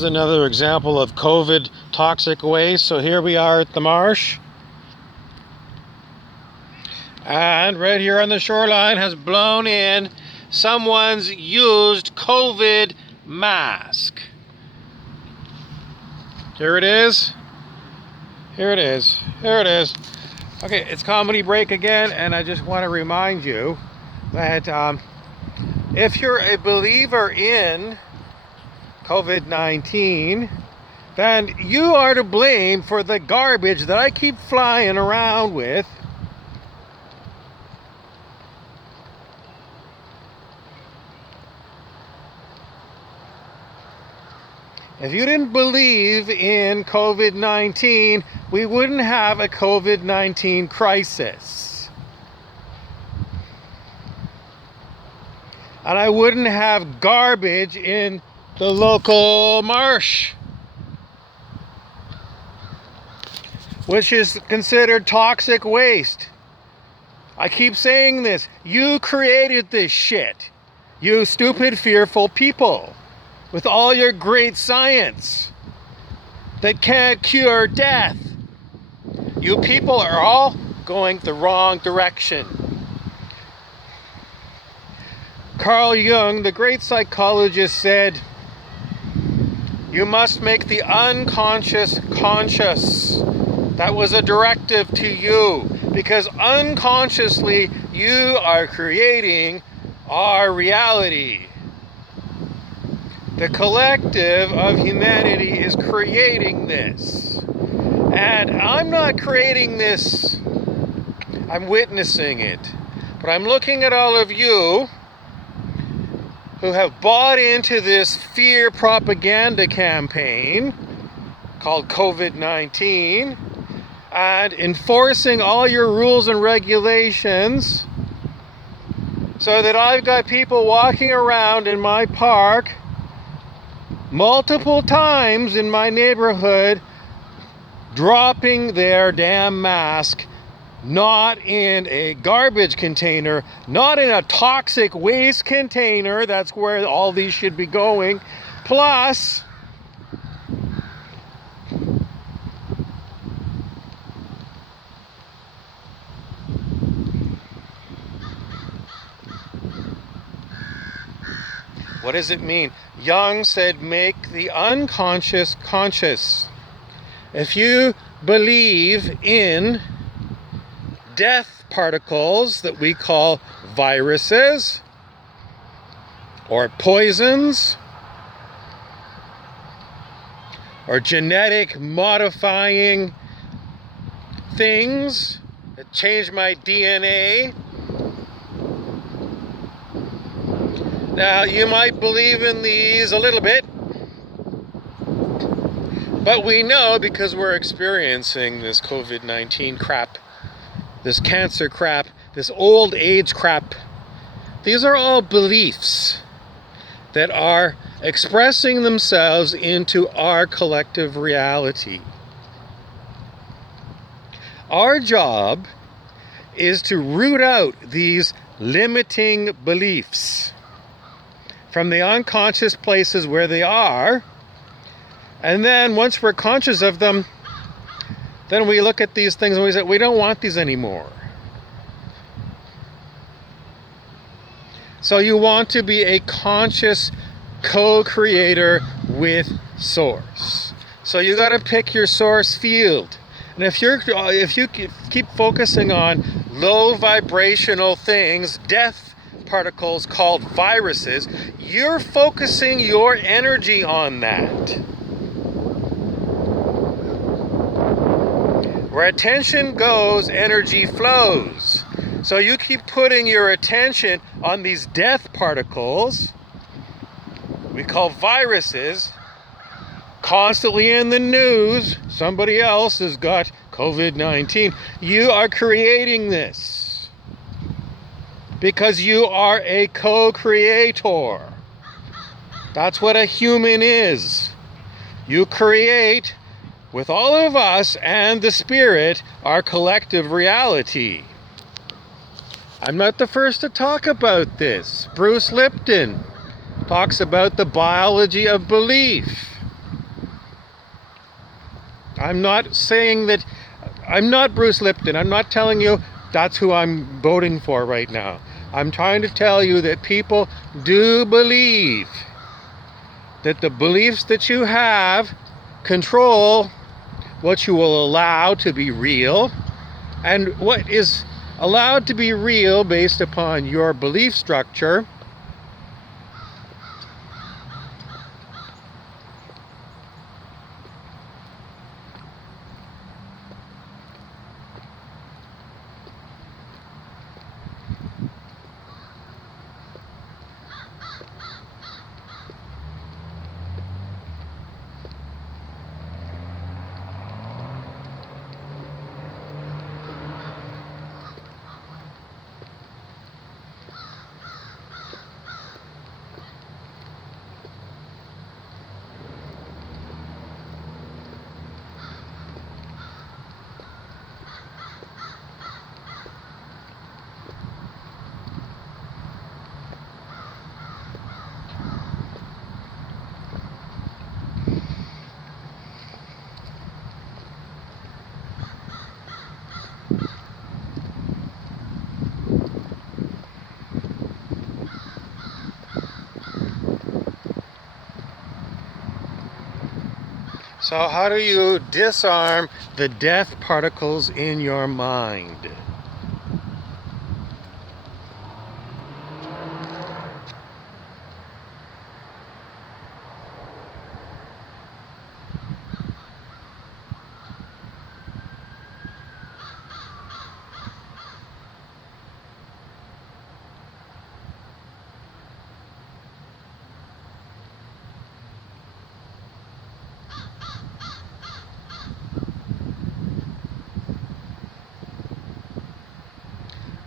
Another example of COVID toxic waste. So here we are at the marsh, and right here on the shoreline has blown in someone's used COVID mask. Here it is. Here it is. Here it is. Okay, it's comedy break again, and I just want to remind you that if you're a believer in COVID-19, then you are to blame for the garbage that I keep flying around with. If you didn't believe in COVID-19, we wouldn't have a COVID-19 crisis. And I wouldn't have garbage in the local marsh, which is considered toxic waste. I keep saying this. You created this shit. You stupid, fearful people with all your great science that can't cure death. You people are all going the wrong direction. Carl Jung, the great psychologist, said, "You must make the unconscious conscious." That was a directive to you, because unconsciously you are creating our reality. The collective of humanity is creating this. And I'm not creating this, I'm witnessing it. But I'm looking at all of you who have bought into this fear propaganda campaign called COVID-19 and enforcing all your rules and regulations, so that I've got people walking around in my park multiple times in my neighborhood dropping their damn mask, not in a garbage container, not in a toxic waste container. That's where all these should be going. Plus, what does it mean? Jung said, make the unconscious conscious. If you believe in death particles that we call viruses or poisons or genetic modifying things that change my DNA, now you might believe in these a little bit, but we know, because we're experiencing this COVID-19 crap, this cancer crap, this old age crap, these are all beliefs that are expressing themselves into our collective reality. Our job is to root out these limiting beliefs from the unconscious places where they are. And then once we're conscious of them, then we look at these things and we say, we don't want these anymore. So you want to be a conscious co-creator with source. So you got to pick your source field. And if you keep focusing on low vibrational things, death particles called viruses, you're focusing your energy on that. Where attention goes, energy flows. So you keep putting your attention on these death particles, we call viruses, constantly in the news. Somebody else has got COVID-19. You are creating this because you are a co-creator. That's what a human is. You create with all of us and the spirit, our collective reality. I'm not the first to talk about this. Bruce Lipton talks about the biology of belief. I'm not saying that, I'm not Bruce Lipton. I'm not telling you that's who I'm voting for right now. I'm trying to tell you that people do believe that the beliefs that you have control what you will allow to be real, and what is allowed to be real based upon your belief structure So how do you disarm the death particles in your mind?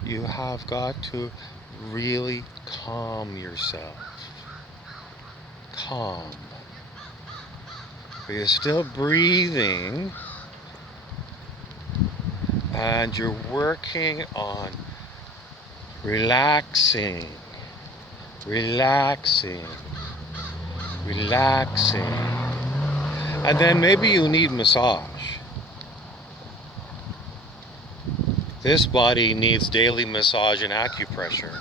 You have got to really calm yourself. Calm. But you're still breathing, and you're working on relaxing, relaxing, relaxing. And then maybe you need massage. This body needs daily massage and acupressure.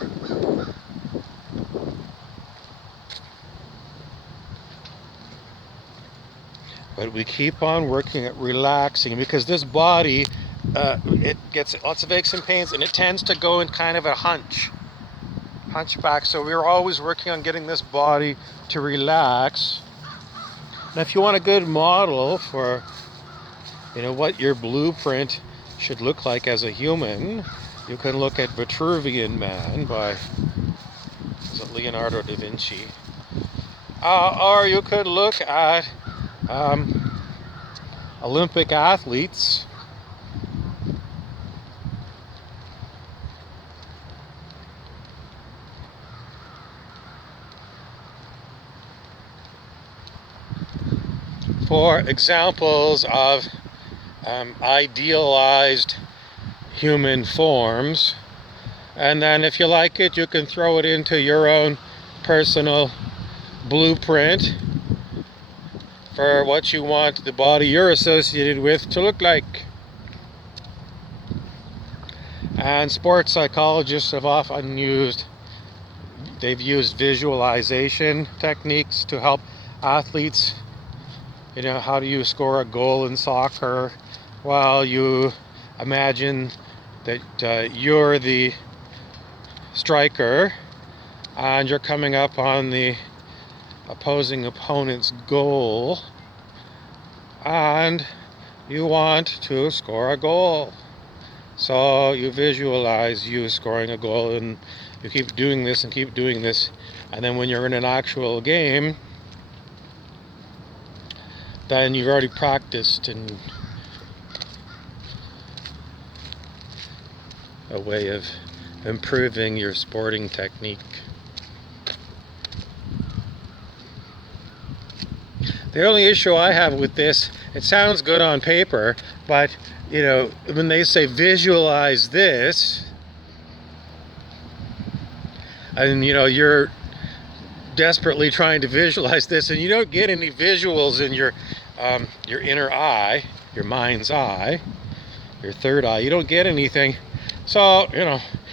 But we keep on working at relaxing, because this body, it gets lots of aches and pains, and it tends to go in kind of a hunchback. So we're always working on getting this body to relax. Now, if you want a good model for, what your blueprint should look like as a human, you can look at Vitruvian Man by, is it Leonardo da Vinci? Or you could look at Olympic athletes. For examples of idealized human forms, and then if you like it, you can throw it into your own personal blueprint for what you want the body you're associated with to look like. And sports psychologists have often used visualization techniques to help athletes. How do you score a goal in soccer? Well, you imagine that you're the striker and you're coming up on the opposing opponent's goal, and you want to score a goal. So you visualize you scoring a goal, and you keep doing this and keep doing this, and then when you're in an actual game, then you've already practiced in a way of improving your sporting technique. The only issue I have with this, it sounds good on paper, but when they say visualize this, and you're desperately trying to visualize this, and you don't get any visuals in your inner eye, your mind's eye, your third eye, you don't get anything. So,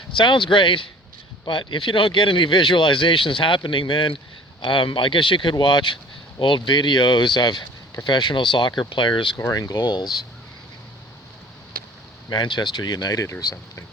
sounds great, but if you don't get any visualizations happening, then I guess you could watch old videos of professional soccer players scoring goals. Manchester United or something.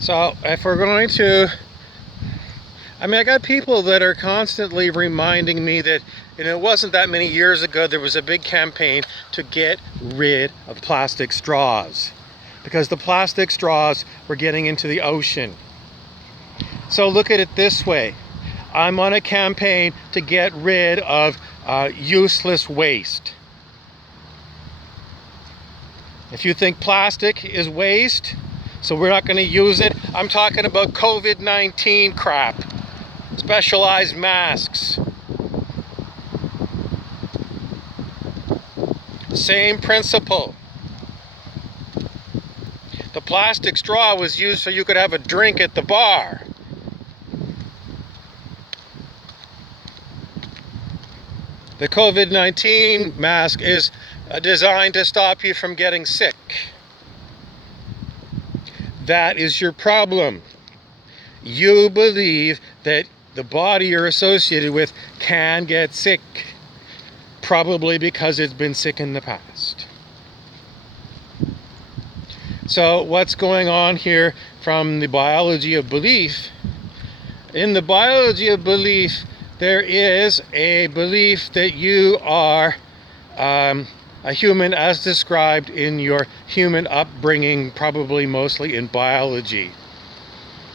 So if we're going to, I got people that are constantly reminding me that, it wasn't that many years ago there was a big campaign to get rid of plastic straws because the plastic straws were getting into the ocean. So look at it this way. I'm on a campaign to get rid of useless waste. If you think plastic is waste, so we're not going to use it, I'm talking about COVID-19 crap. Specialized masks. Same principle. The plastic straw was used so you could have a drink at the bar. The COVID-19 mask is designed to stop you from getting sick. That is your problem. You believe that the body you're associated with can get sick, probably because it's been sick in the past. So what's going on here from the biology of belief? In the biology of belief, there is a belief that you are a human as described in your human upbringing, probably mostly in biology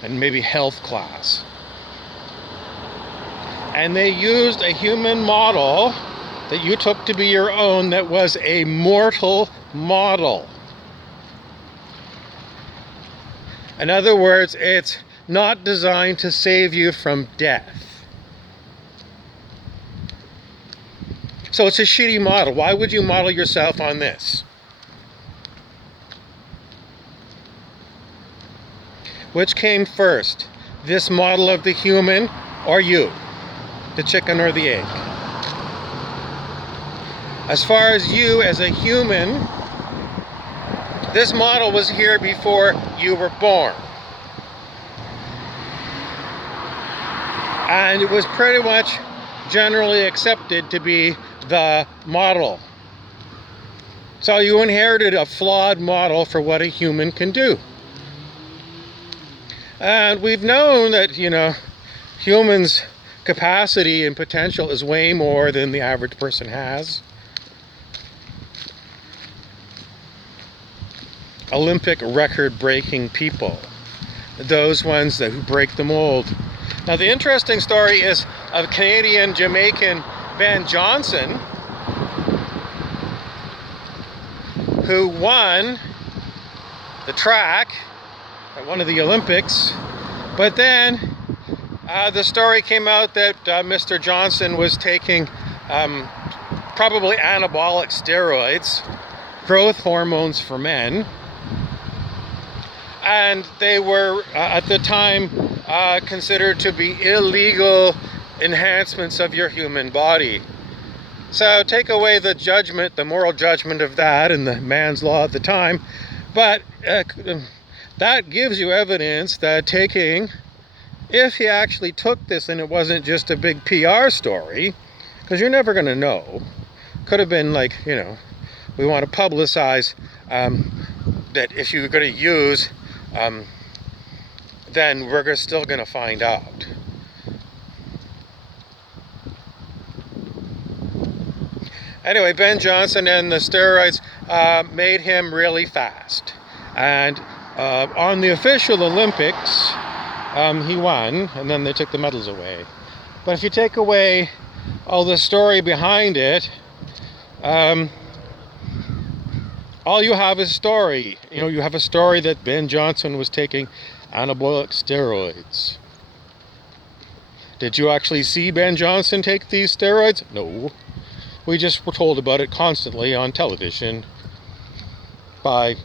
and maybe health class. And they used a human model that you took to be your own that was a mortal model. In other words, it's not designed to save you from death. So it's a shitty model. Why would you model yourself on this? Which came first? This model of the human or you? The chicken or the egg? As far as you as a human, this model was here before you were born. And it was pretty much generally accepted to be the model. So you inherited a flawed model for what a human can do. And we've known that, humans' capacity and potential is way more than the average person has. Olympic record-breaking people. Those ones who break the mold. Now the interesting story is of Canadian-Jamaican Ben Johnson, who won the track at one of the Olympics, but then the story came out that Mr. Johnson was taking probably anabolic steroids, growth hormones for men, and they were at the time considered to be illegal enhancements of your human body. So take away the judgment, the moral judgment of that and the man's law at the time, but that gives you evidence that if he actually took this and it wasn't just a big PR story, because you're never going to know, could have been like, we want to publicize that if you're going to use, then we're still going to find out. Anyway, Ben Johnson and the steroids made him really fast. And on the official Olympics, he won, and then they took the medals away. But if you take away all the story behind it, all you have is story. You have a story that Ben Johnson was taking anabolic steroids. Did you actually see Ben Johnson take these steroids? No. We just were told about it constantly on television by,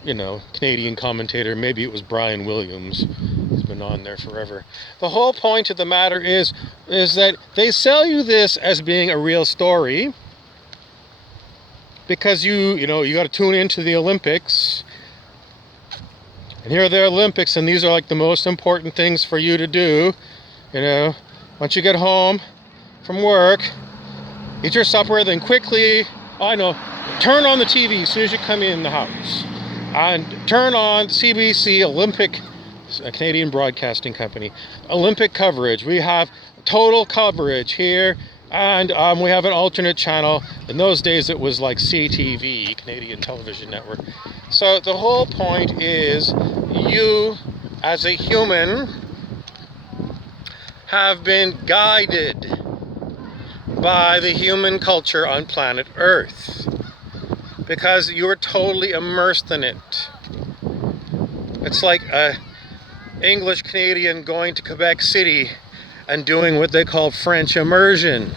Canadian commentator. Maybe it was Brian Williams. He's been on there forever. The whole point of the matter is that they sell you this as being a real story because you got to tune into the Olympics. And here are the Olympics, and these are like the most important things for you to do. Once you get home from work, eat your supper, then quickly, turn on the TV as soon as you come in the house. And turn on CBC Olympic, Canadian Broadcasting Company, Olympic coverage. We have total coverage here, and we have an alternate channel. In those days, it was like CTV, Canadian Television Network. So the whole point is you, as a human, have been guided by the human culture on planet Earth, because you are totally immersed in it. It's like a English Canadian going to Quebec City and doing what they call French immersion,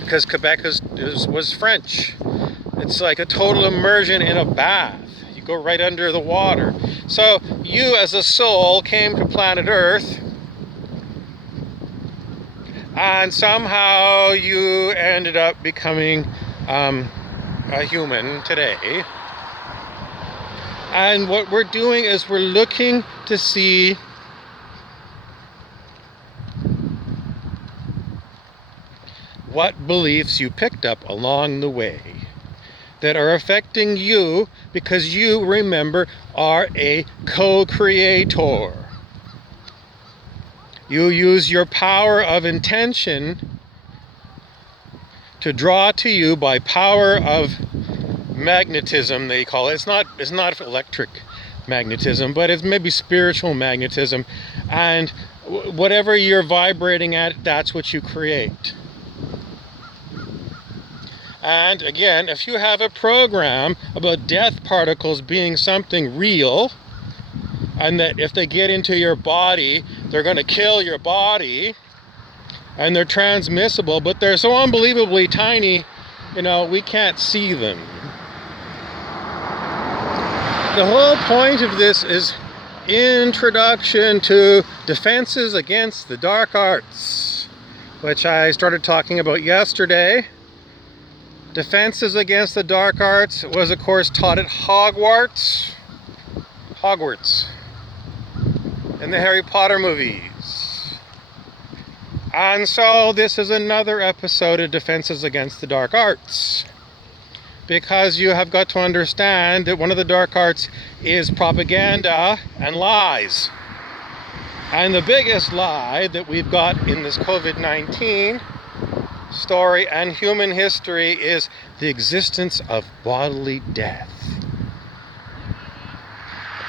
because Quebec was French. It's like a total immersion in a bath. You go right under the water. So you as a soul came to planet Earth, and somehow you ended up becoming a human today. And what we're doing is we're looking to see what beliefs you picked up along the way that are affecting you, because you, remember, are a co-creator. You use your power of intention to draw to you by power of magnetism, they call it. It's not electric magnetism, but it's maybe spiritual magnetism. And whatever you're vibrating at, that's what you create. And again, if you have a program about death particles being something real, and that if they get into your body, they're going to kill your body, and they're transmissible, but they're so unbelievably tiny, we can't see them. The whole point of this is Introduction to Defenses Against the Dark Arts, which I started talking about yesterday. Defenses Against the Dark Arts was, of course, taught at Hogwarts, in the Harry Potter movies. And so this is another episode of Defenses Against the Dark Arts, because you have got to understand that one of the dark arts is propaganda and lies. And the biggest lie that we've got in this COVID-19 story and human history is the existence of bodily death,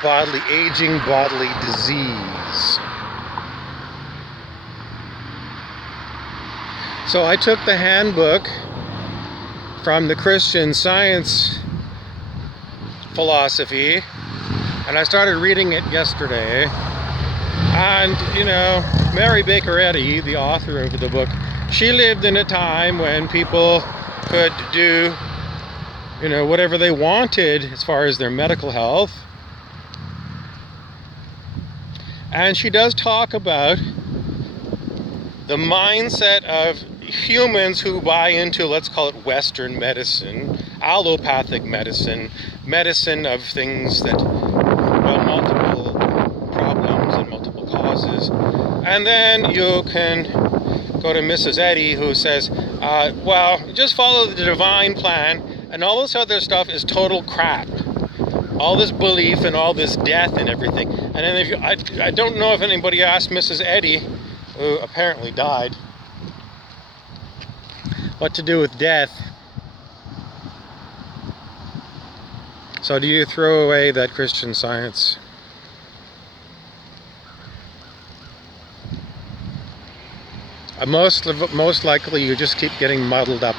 bodily aging, bodily disease. So I took the handbook from the Christian Science philosophy, and I started reading it yesterday. And, Mary Baker Eddy, the author of the book, she lived in a time when people could do, whatever they wanted as far as their medical health. And she does talk about the mindset of humans who buy into, let's call it Western medicine, allopathic medicine, medicine of things that, multiple problems and multiple causes. And then you can go to Mrs. Eddy, who says, just follow the divine plan, and all this other stuff is total crap. All this belief and all this death and everything. And then I don't know if anybody asked Mrs. Eddy, who apparently died, what to do with death. So do you throw away that Christian Science? Most likely you just keep getting muddled up,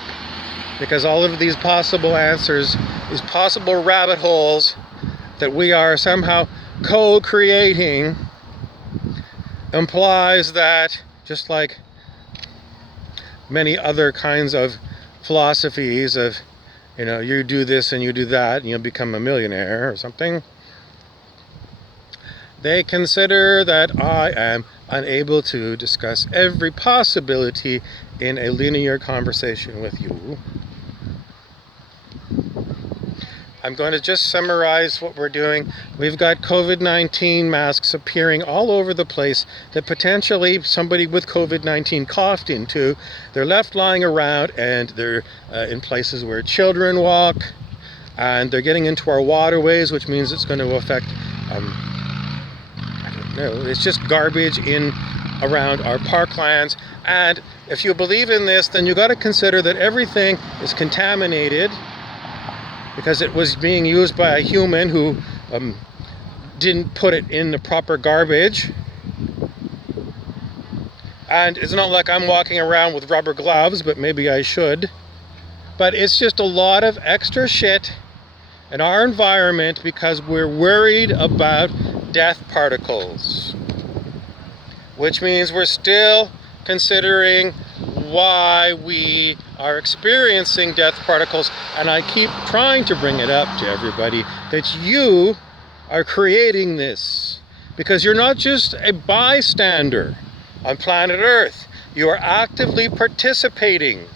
because all of these possible answers, these possible rabbit holes that we are somehow co-creating, implies that, just like many other kinds of philosophies of, you do this and you do that and you'll become a millionaire or something. They consider that I am unable to discuss every possibility in a linear conversation with you. I'm going to just summarize what we're doing. We've got COVID-19 masks appearing all over the place that potentially somebody with COVID-19 coughed into. They're left lying around, and they're in places where children walk, and they're getting into our waterways, which means it's going to affect, it's just garbage in around our parklands. And if you believe in this, then you got to consider that everything is contaminated, because it was being used by a human who didn't put it in the proper garbage. And it's not like I'm walking around with rubber gloves, but maybe I should. But it's just a lot of extra shit in our environment because we're worried about death particles. Which means we're still considering why we are experiencing death particles, and I keep trying to bring it up to everybody that you are creating this, because you're not just a bystander on planet Earth, you are actively participating,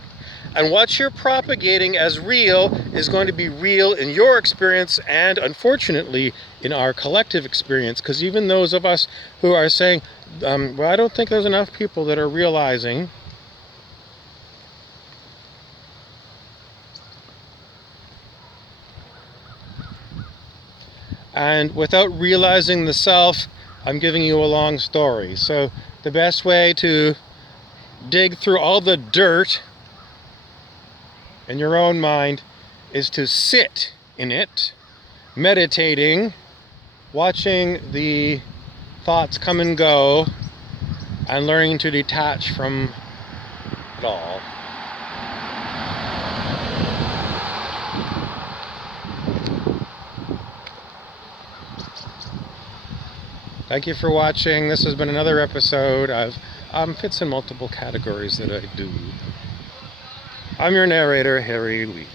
and what you're propagating as real is going to be real in your experience and unfortunately in our collective experience, because even those of us who are saying, well, I don't think there's enough people that are realizing and without realizing the self, I'm giving you a long story. So the best way to dig through all the dirt in your own mind is to sit in it, meditating, watching the thoughts come and go, and learning to detach from it all. Thank you for watching. This has been another episode of fits in multiple categories that I do. I'm your narrator, Harry Weaver.